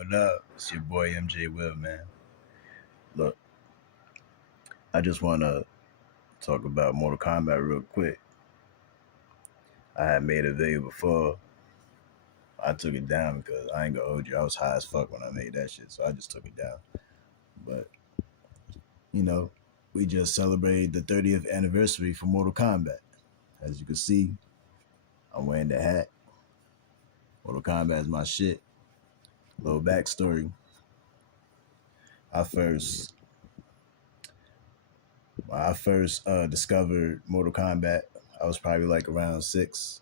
What up? It's your boy MJ Will, man. Look, I just want to talk about Mortal Kombat real quick. I had made a video before. I took it down because I ain't gonna hold you. I was high as fuck when I made that shit, so I just took it down. But, you know, we just celebrated the 30th anniversary for Mortal Kombat. As you can see, I'm wearing the hat. Mortal Kombat is my shit. Little backstory. I first when I first discovered Mortal Kombat, I was probably like around 6,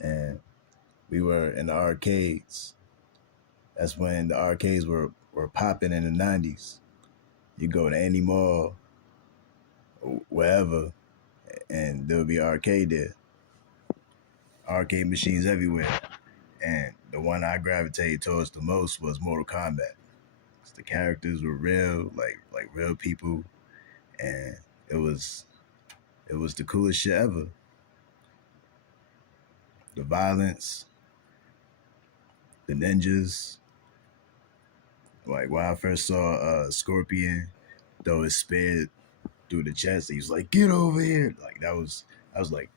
and we were in the arcades. That's when the arcades were popping in the 90s. You go to any mall, wherever, and there'll be an arcade there. Arcade machines everywhere. And the one I gravitated towards the most was Mortal Kombat. The characters were real, like real people, and it was it was the coolest shit ever. The violence, the ninjas. Like when I first saw Scorpion throw his spear through the chest, he was like, "Get over here!" Like that was like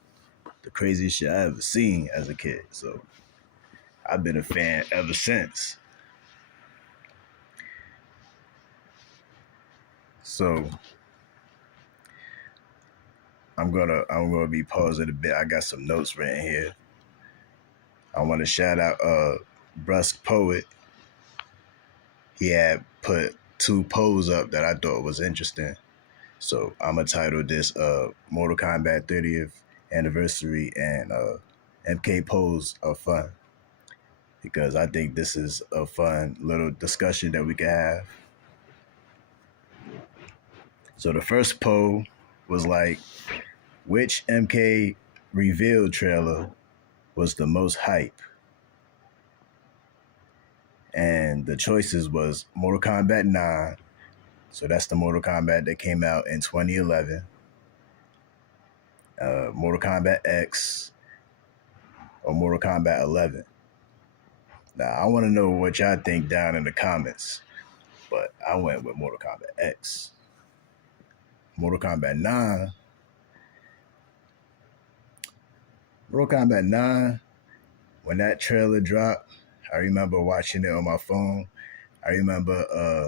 the craziest shit I ever seen as a kid. So I've been a fan ever since. So I'm gonna be pausing a bit. I got some notes written here. I want to shout out Brusque Poet. He had put 2 polls up that I thought was interesting. So I'm gonna title this Mortal Kombat 30th anniversary and MK polls are fun because I think this is a fun little discussion that we can have. So the first poll was like, which MK reveal trailer was the most hype? And the choices was Mortal Kombat 9. So that's the Mortal Kombat that came out in 2011. Mortal Kombat X or Mortal Kombat 11. Now, I want to know what y'all think down in the comments, but I went with Mortal Kombat X. Mortal Kombat 9. Mortal Kombat 9, when that trailer dropped, I remember watching it on my phone. I remember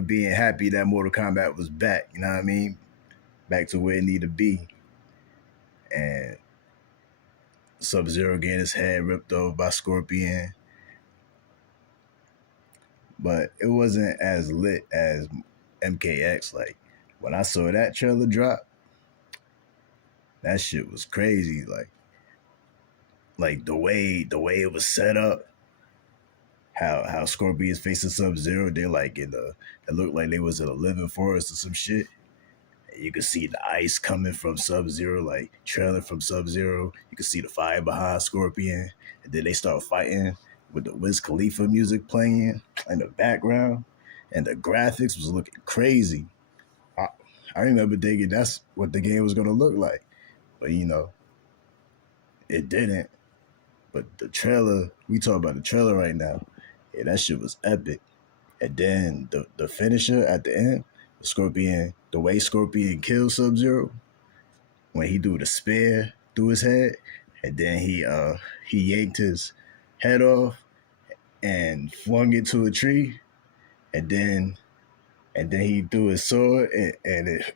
being happy that Mortal Kombat was back, you know what I mean? Back to where it needed to be. And Sub-Zero getting his head ripped off by Scorpion. But it wasn't as lit as MKX. Like, when I saw that trailer drop, that shit was crazy. Like the way it was set up, how Scorpion's facing Sub-Zero, they like in the it looked like they was in a living forest or some shit. You could see the ice coming from Sub-Zero, like trailing from Sub-Zero. You could see the fire behind Scorpion. And then they start fighting with the Wiz Khalifa music playing in the background. And the graphics was looking crazy. I remember thinking that's what the game was going to look like. But, it didn't. But the trailer, we talk about the trailer right now. Yeah, that shit was epic. And then the finisher at the end, the way Scorpion killed Sub-Zero, when he threw the spear through his head, and then he yanked his head off and flung it to a tree, and then he threw his sword and it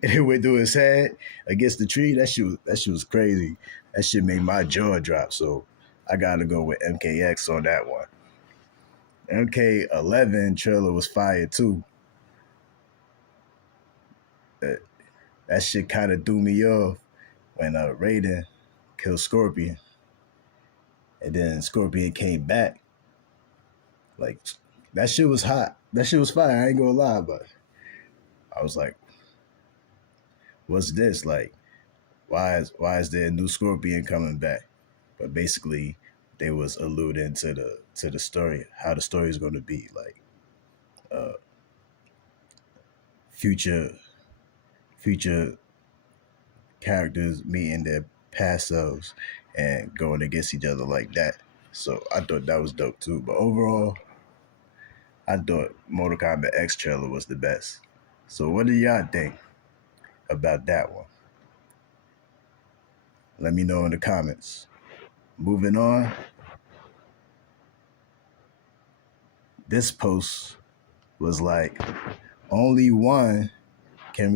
it went through his head against the tree. That shit was crazy. That shit made my jaw drop. So I gotta go with MKX on that one. MK11 trailer was fire too. That shit kind of threw me off when Raiden killed Scorpion, and then Scorpion came back. Like, that shit was hot. That shit was fire. I ain't gonna lie, but I was like, "What's this? Like, why is there a new Scorpion coming back?" But basically, they was alluding to the story, how the story is going to be, like uh, future characters meeting their past selves and going against each other like that. So I thought that was dope too. But overall, I thought Mortal Kombat X trailer was the best. So what do y'all think about that one? Let me know in the comments. Moving on, this post was like, only one can